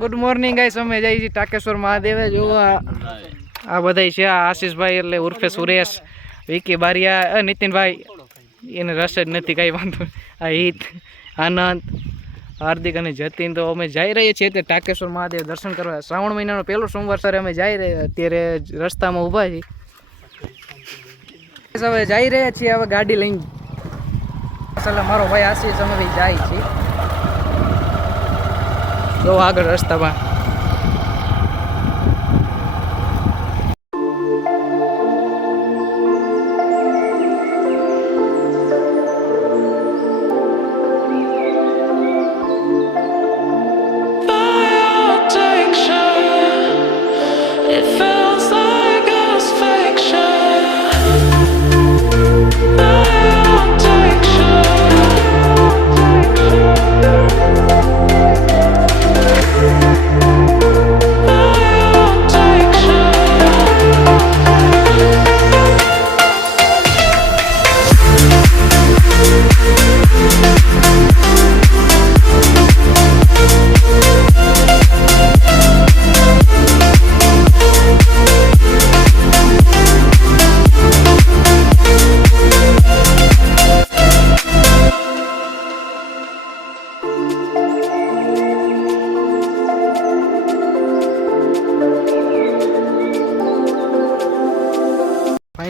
Good morning guys અમે જઈએ છીએ ટાકેશ્વર મહાદેવે. જો આ. બધા છે. આ આશીષભાઈ એટલે ઉર્ફે સુરેશ, વિકી બારિયા નીતિનભાઈ. એને રસ જ નથી, કાંઈ વાંધો. આ હિત, આનંદ, હાર્દિક અને જતીન તો અમે જઈ રહીએ છીએ તે ટાકેશ્વર મહાદેવ દર્શન કરવા. શ્રાવણ મહિનાનો પહેલો સોમવાર સર અમે જઈ રહ્યા અત્યારે રસ્તામાં ઊભા છીએ. હવે જઈ રહ્યા છીએ, હવે ગાડી લઈને. મારો ભાઈ આશીષ અમે જાય છીએ. જો આગળ રસ્તામાં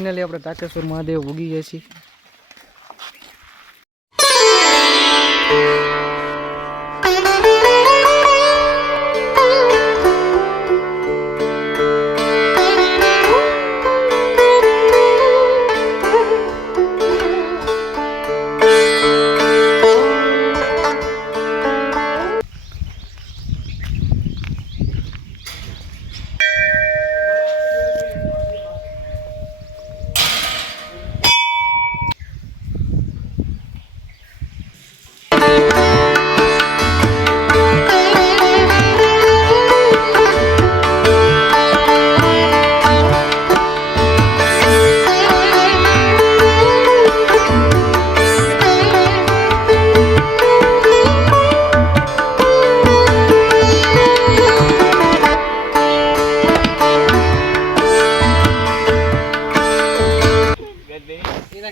ફાઇનલી આપણે તાકેશ્વર મહાદેવ ઉગી ગયા છીએ.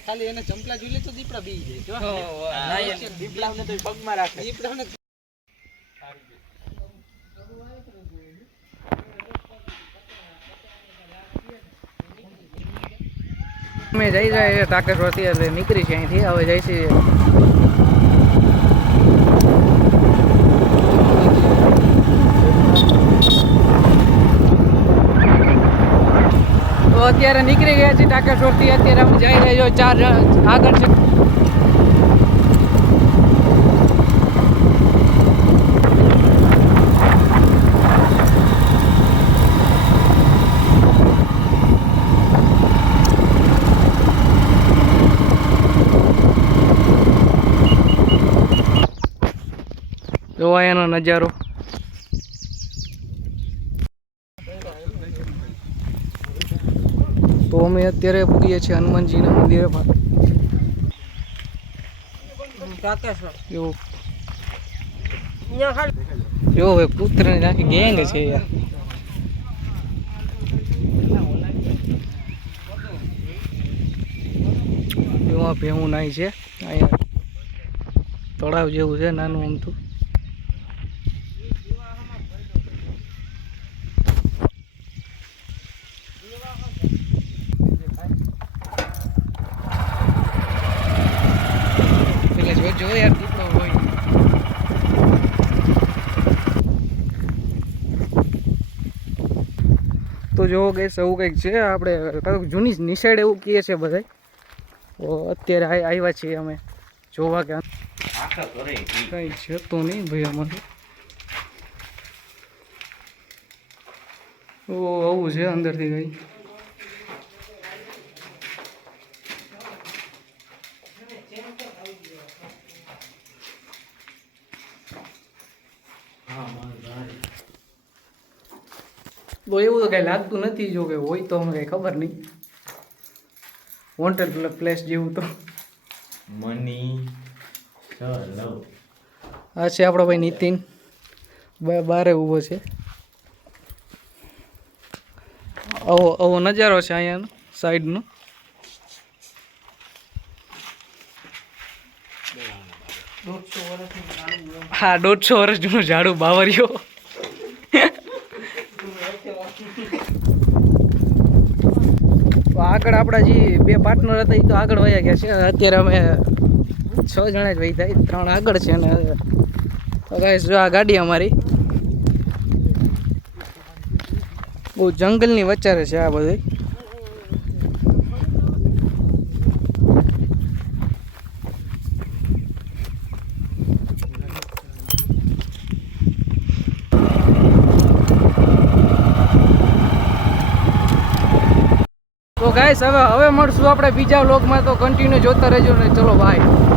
ખાલી એને ચંપલા જોઈ લે તો દીપડા બી જાય. દીપડા તો પગમાં રાખે. દીપડા અમે જઈ જાય તાકેશ્વરથી એટલે નીકળી છે અહીંથી. હવે જઈ અત્યારે નીકળી ગયા છીએ ટાકેશ્વરથી અત્યારે અમે જઈ રહ્યા ચાર આગળ છે. એનો નજારો. તો અમે અત્યારે પૂગીએ છીએ હનુમાનજીના મંદિરે એવું. જો હવે પુત્ર ને આખી ગેંગ છે એમાં ભેવું નાય છે. અહીંયા તળાવ જેવું છે નાનું અમથું પેલા જો યાર દીપડો હોય. તો જોવો કે એવું કંઈક છે, આપણે જૂની નિશાળ એવું કહે છે બધા અત્યારે આવ્યા છીએ અમે. જોવા કે કંઈ છે તો નહીં ભાઈ અમારે. ઓ, આવું છે અંદરથી કંઈ. તો એવું તો કઈ લાગતું નથી જો કે હોય તો અમને કઈ ખબર નહીં. વોન્ટેડ પ્લેસ જેવું તો. મની ચલો આ છે આપણો ભાઈ નીતિન. બારે ઊભો છે. આવો આવો નજારો છે અહીંયાનો સાઈડનો. હા દોઢસો વર્ષ જૂનું ઝાડું બાવરિયો. આગળ આપણા જે બે પાર્ટનર હતા એ તો આગળ વયા ગયા છે. અત્યારે અમે છ જણા જ વહી થાય ત્રણ આગળ છે અને તો જો આ ગાડી અમારી. બહુ જંગલની વચ્ચે છે આ બધી ગાઈસ હવે હવે મળશું આપણે બીજા વ્લોગમાં તો કન્ટિન્યુ જોતા રહેજો ને ચલો બાય